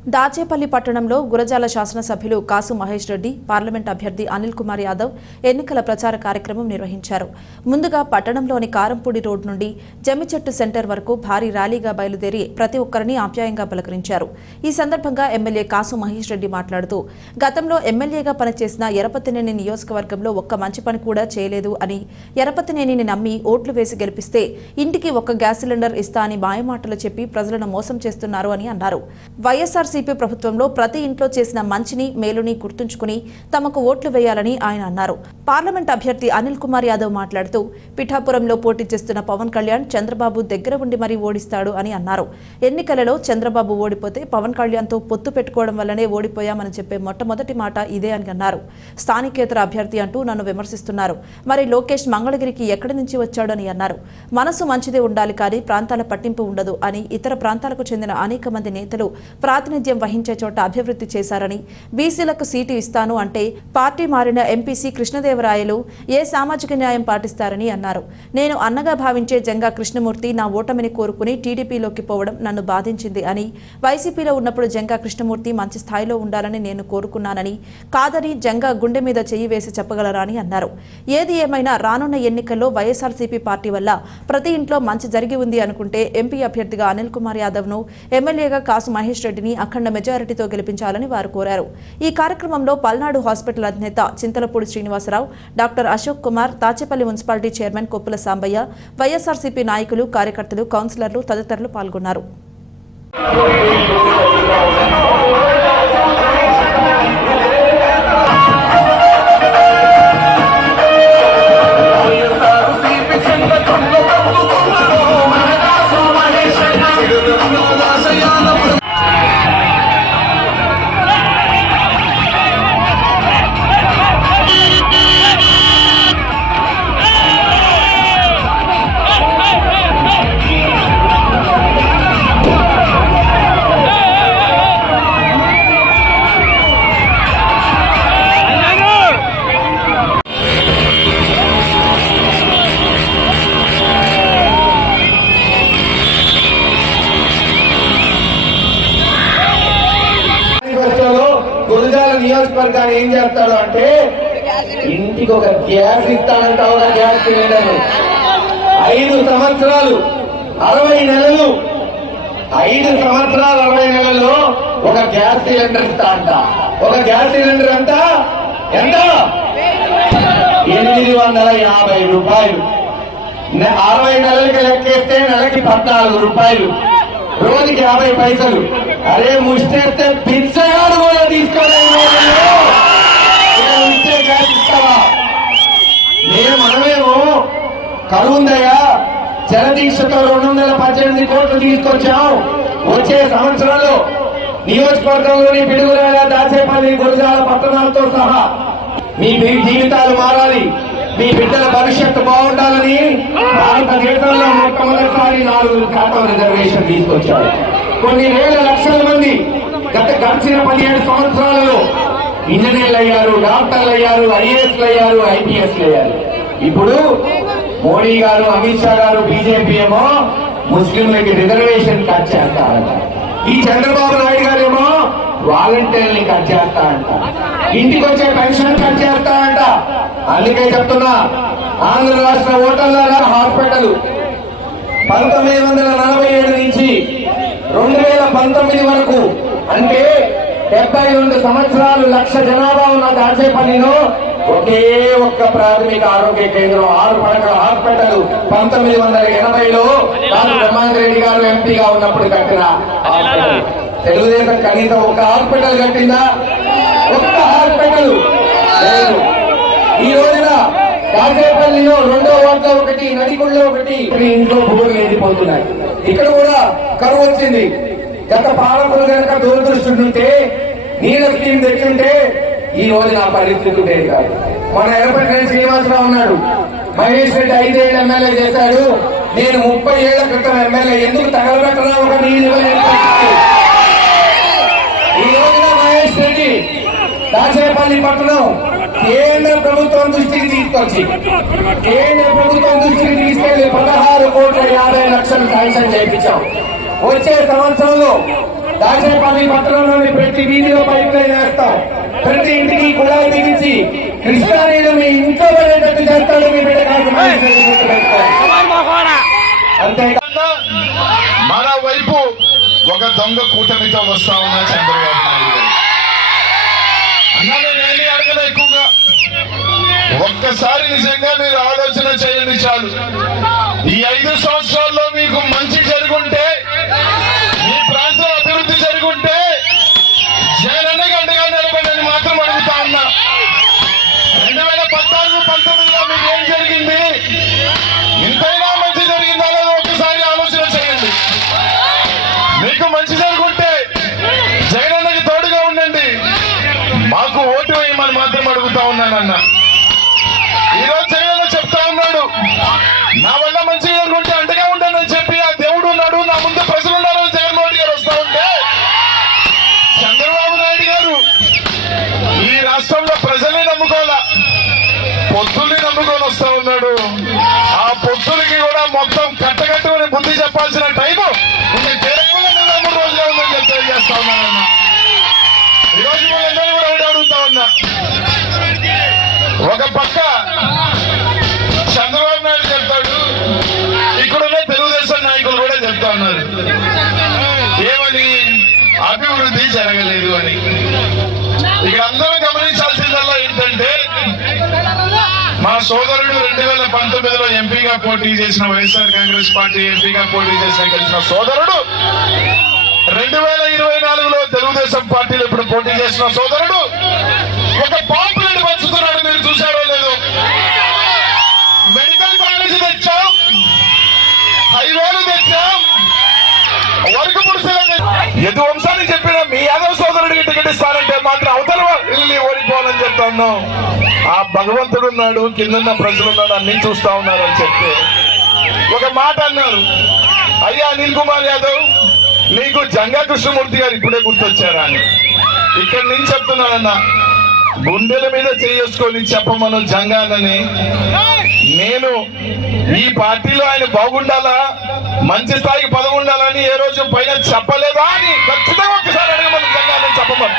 దాచేపల్లి పట్టణంలో గురజాల శాసనసభ్యులు కాసు మహేష్ రెడ్డి, పార్లమెంట్ అభ్యర్థి అనిల్ కుమార్ యాదవ్ ఎన్నికల ప్రచార కార్యక్రమం నిర్వహించారు. ముందుగా పట్టణంలోని కారంపూడి రోడ్ నుండి జమ్మిచెట్టు సెంటర్ వరకు భారీ ర్యాలీగా బయలుదేరి ప్రతి ఒక్కరిని ఆప్యాయంగా పలకరించారు. ఈ సందర్భంగా ఎమ్మెల్యే కాసు మహేష్ రెడ్డి మాట్లాడుతూ, గతంలో ఎమ్మెల్యేగా పనిచేసిన ఎరపతినేని నియోజకవర్గంలో ఒక్క మంచి పని కూడా చేయలేదు అని, ఎరపతినేనిని నమ్మి ఓట్లు వేసి గెలిపిస్తే ఇంటికి ఒక్క గ్యాస్ సిలిండర్ ఇస్తా అని మాయమాటలు చెప్పి ప్రజలను మోసం చేస్తున్నారు అని అన్నారు. వైఎస్ఆర్సీపీ ప్రభుత్వంలో ప్రతి ఇంట్లో చేసిన మంచిని మేలుని గుర్తుంచుకుని తమకు ఓట్లు వేయాలని ఆయన అన్నారు. పార్లమెంట్ అభ్యర్థి అనిల్ కుమార్ యాదవ్ మాట్లాడుతూ, పిఠాపురంలో పోటీ చేస్తున్న పవన్ కళ్యాణ్ చంద్రబాబు దగ్గర ఉండి మరీ ఓడిస్తాడు అని అన్నారు. ఎన్నికలలో చంద్రబాబు ఓడిపోతే పవన్ కళ్యాణ్తో పొత్తు పెట్టుకోవడం వల్లనే ఓడిపోయామని చెప్పే మొట్టమొదటి మాట ఇదే అని అన్నారు. స్థానికేతర అభ్యర్థి అంటూ నన్ను విమర్శిస్తున్నారు. మరి లోకేష్ మంగళగిరికి ఎక్కడి నుంచి వచ్చాడని అన్నారు. మనసు మంచిదే ఉండాలి కానీ ప్రాంతాల పట్టింపు ఉండదు అని, ఇతర ప్రాంతాలకు చెందిన అనేక మంది నేతలు ప్రాతినిధ్యం వహించే చోట అభివృద్ధి చేశారని, బీసీలకు సీటు ఇస్తాను అంటే పార్టీ మారిన ఎంపీసీ కృష్ణదేవరాయలు ఏ సామాజిక న్యాయం పాటిస్తారని అన్నారు. నేను అన్నగా భావించే జంగా కృష్ణమూర్తి నా ఓటమిని కోరుకుని టీడీపీలోకి పోవడం నన్ను బాధించింది అని, వైసీపీలో ఉన్నప్పుడు జంగా కృష్ణమూర్తి మంచి స్థాయిలో ఉండాలని నేను కోరుకున్నానని, కాదని జంగా గుండె మీద చెయ్యి వేసి చెప్పగలరా అని అన్నారు. ఏది ఏమైనా రానున్న ఎన్నికల్లో వైఎస్ఆర్సీపీ పార్టీ వల్ల ప్రతి ఇంట్లో మంచి జరిగి ఉంది అనుకుంటే ఎంపీ అభ్యర్థిగా అనిల్ కుమార్ యాదవ్ను, ఎమ్మెల్యేగా కాసు మహేష్ రెడ్డిని అఖండ మెజారిటీతో గెలిపించాలని వారు కోరారు. ఈ కార్యక్రమంలో పల్నాడు హాస్పిటల్ అధినేత Chintalapudi Srinivasarao, doctor Ashok Kumar, Dachepalli municipality chairman Koppula Sambaiah, YSRCP నాయకులు, కార్యకర్తలు, కౌన్సిలర్లు తదితరులు పాల్గొన్నారు. నియోజకవర్గాన్ని ఏం చేస్తాడు అంటే ఇంటికి ఒక గ్యాస్ ఇస్తానంట, ఒక గ్యాస్ సిలిండర్ 5 సంవత్సరాలు 60 నెలలు 5 సంవత్సరాలు 60 నెలల్లో ఒక గ్యాస్ సిలిండర్ ఇస్తా అంట. ఒక గ్యాస్ సిలిండర్ అంట ఎంత? 850 రూపాయలు. 60 నెలలకి లెక్కేస్తే నెలకి 14 రూపాయలు, రోజుకి 50 పైసలు. అరే ముష్టేస్తే పిచ్చగాడు కూడా తీసుకోవడం మనమేమో కరువుందయ్యా జలదీక్షతో 218 కోట్లు తీసుకొచ్చాం. వచ్చే సంవత్సరంలో నియోజకవర్గంలోని పిడుగురాల, దాచేపల్లి, గురజాల పట్టణాలతో సహా మీ జీవితాలు మారాలి, మీ బిడ్డల భవిష్యత్తు బాగుండాలని భారతదేశంలో మొట్టమొదటిసారి 4 శాతం రిజర్వేషన్ తీసుకొచ్చారు. కొన్ని వేల లక్షల మంది గడిచిన 17 సంవత్సరాలలో ఇంజనీర్లు అయ్యారు, డాక్టర్లు అయ్యారు, ఐఏఎస్లు అయ్యారు, ఐపీఎస్లు అయ్యారు. ఇప్పుడు మోడీ గారు, అమిత్ షా గారు, బీజేపీ ఏమో ముస్లింలకి రిజర్వేషన్ కట్ చేస్తారంట. ఈ చంద్రబాబు నాయుడు గారేమో వాలంటీర్ని కట్ చేస్తారంట. ఇంటికి వచ్చే పెన్షన్ కట్ చేస్తారంట. అందుకే చెప్తున్నా, ఆంధ్ర రాష్ట్ర ఓటర్ల హాస్పిటల్ 1947 నుంచి 2019 వరకు అంటే 72 సంవత్సరాలు 1,00,000 జనాభా ఉన్న దాచేపల్లిలో ఒకే ఒక్క ప్రాథమిక ఆరోగ్య కేంద్రం, 6 పడకల హాస్పిటల్ 1980లో బ్రహ్మాందర్ రెడ్డి గారు ఎంపీగా ఉన్నప్పుడు కట్టిన హాస్పిటల్. తెలుగుదేశం కనీసం ఒక్క హాస్పిటల్ కట్టిందా? ఒక్క హాస్పిటల్ లేదు. ఈ రోజున దాచేపల్లిలో 2వ వార్డులో ఒకటి, నడిగుళ్ళలో ఒకటి, ఇంట్లో భూములు ఎండిపోతున్నాయి. ఇక్కడ కూడా కరువు వచ్చింది. గత పాలకులు కనుక దూరదృష్టి ఉంటే, నీళ్ళ స్కీమ్ తెచ్చుంటే ఈ రోజు నా పరిస్థితి ఉండేది కాదు. మన ఎరపతినేని శ్రీనివాసరావు ఉన్నాడు, మహేష్ రెడ్డి 5 ఏళ్ళు ఎమ్మెల్యే చేశాడు. నేను 30 ఏళ్ల క్రితం ఎమ్మెల్యే, ఎందుకు తగలబెట్టడా ఒక నీళ్ళు ఇవ్వలేదు. ఈ రోజున మహేష్ రెడ్డి దాచేపల్లి పట్టణం కేంద్ర ప్రభుత్వం దృష్టికి తీసుకొచ్చి, కేంద్ర ప్రభుత్వం దృష్టికి తీసుకెళ్లి 16,50,00,000 శాంక్షన్ చేయించాం. వచ్చే సంవత్సరంలో దాచేపల్లి పట్టణంలోని ప్రతి వీధిలో పైప్ లైన్ వేస్తాం. ప్రతి ఇంటికి కుళాయి బిగించి కృష్ణా నీళ్లు మీ ఇంట్లో పడేటట్టు చేస్తాడు మీ బిడ్డ కాసు మహేష్ రెడ్డి గుర్తుపెట్టుకోండి. అంతేకాదు మరోవైపు ఒక దొంగ కూటమితో వస్తా ఉన్నా చంద్రబాబు నాయుడు గారు. అన్నా నేనేమి అడగలే ఎక్కువగా, ఒక్కసారి నిజంగా మీరు ఆలోచన చేయండి చాలు. ఈ 5 సంవత్సరాల్లో మీకు మంచి జరుగుంటే, మీ ప్రాంతం అభివృద్ధి జరుగుంటే జగనన్నకి అండగా నిలబడని మాత్రం అడుగుతా ఉన్నా. 2014-19లో మీకు ఏం జరిగింది? ఇంతైనా మంచి జరిగిందా లేదో ఒక్కసారి ఆలోచన చేయండి. మీకు మంచి జరుగుంటే జగనన్నకి తోడుగా ఉండండి, మాకు ఓటు వేయమని మాత్రం అడుగుతా ఉన్నానన్న. ఈరోజు జగనన్న చెప్తా ఉన్నాడు, నా వల్ల మంచి జరుగుంటే అండగా ఉండాలని చెప్పి ఆ దేవుడు ఉన్నాడు, నా ముందు ప్రజలు ఉన్నారు. జగన్మోహన్ గారు వస్తా ఉంటే చంద్రబాబు నాయుడు గారు ఈ రాష్ట్రంలో ప్రజల్ని నమ్ముకోవాలా, పొత్తుల్ని నమ్ముకొని వస్తా ఉన్నాడు. ఆ పొత్తులకి కూడా మొత్తం కట్టకట్టుకుని బుద్ధి చెప్పాల్సిన టైము ఇంకా కేవలం 3 రోజులే ఉందని చెప్పి తెలియజేస్తా ఉన్నానన్న. ఈరోజు వాళ్ళందరూ కూడా ఒకటి అడుగుతా ఉన్నా. ఒక పక్క చంద్రబాబు నాయుడు చెప్తాడు, ఇక్కడున్న తెలుగుదేశం నాయకులు కూడా చెప్తా ఉన్నారు ఏమని, అభివృద్ధి జరగలేదు అని. ఇక అందరూ గమనించాల్సిందల్లా ఏంటంటే, మా సోదరుడు 2019లో ఎంపీగా పోటీ చేసిన, వైఎస్ఆర్ కాంగ్రెస్ పార్టీ ఎంపీగా పోటీ చేసిన గెలిచిన సోదరుడు 2024లో తెలుగుదేశం పార్టీలో ఇప్పుడు పోటీ చేసిన సోదరుడు ఒక పాంప్లెట్ పంచుతున్నాడు. మీరు చూశారో లేదో? మెడికల్ కాలేజ్ తెచ్చాం, హైవేలు తెచ్చాం, వర్క్ పురుషులు ఎదు వంశాన్ని చెప్పిన మీ యాదవ్ సోదరుడికి టికెట్ ఇస్తానంటే మాత్రం అవతల వెళ్ళి ఓడిపోవాలని చెప్తా ఉన్నాం. ఆ భగవంతుడు ఉన్నాడు, కిందన్న ప్రజలు ఉన్నాడు, అన్ని చూస్తా ఉన్నారు అని చెప్తే ఒక మాట అన్నారు, అయ్యా అనిల్ కుమార్ యాదవ్ నీకు జంగా కృష్ణమూర్తి గారు ఇప్పుడే గుర్తొచ్చారా అని. ఇక్కడి నుంచి చెప్తున్నానన్నా, గుండెల మీద చేసుకొని చెప్పమను జంగానని. నేను ఈ పార్టీలో ఆయన బాగుండాలా, మంచి స్థాయికి పదవి ఉండాలని ఏ రోజు పైన చెప్పలేదా అని ఖచ్చితంగా ఒక్కసారి అడగమని జంగానని చెప్పమను.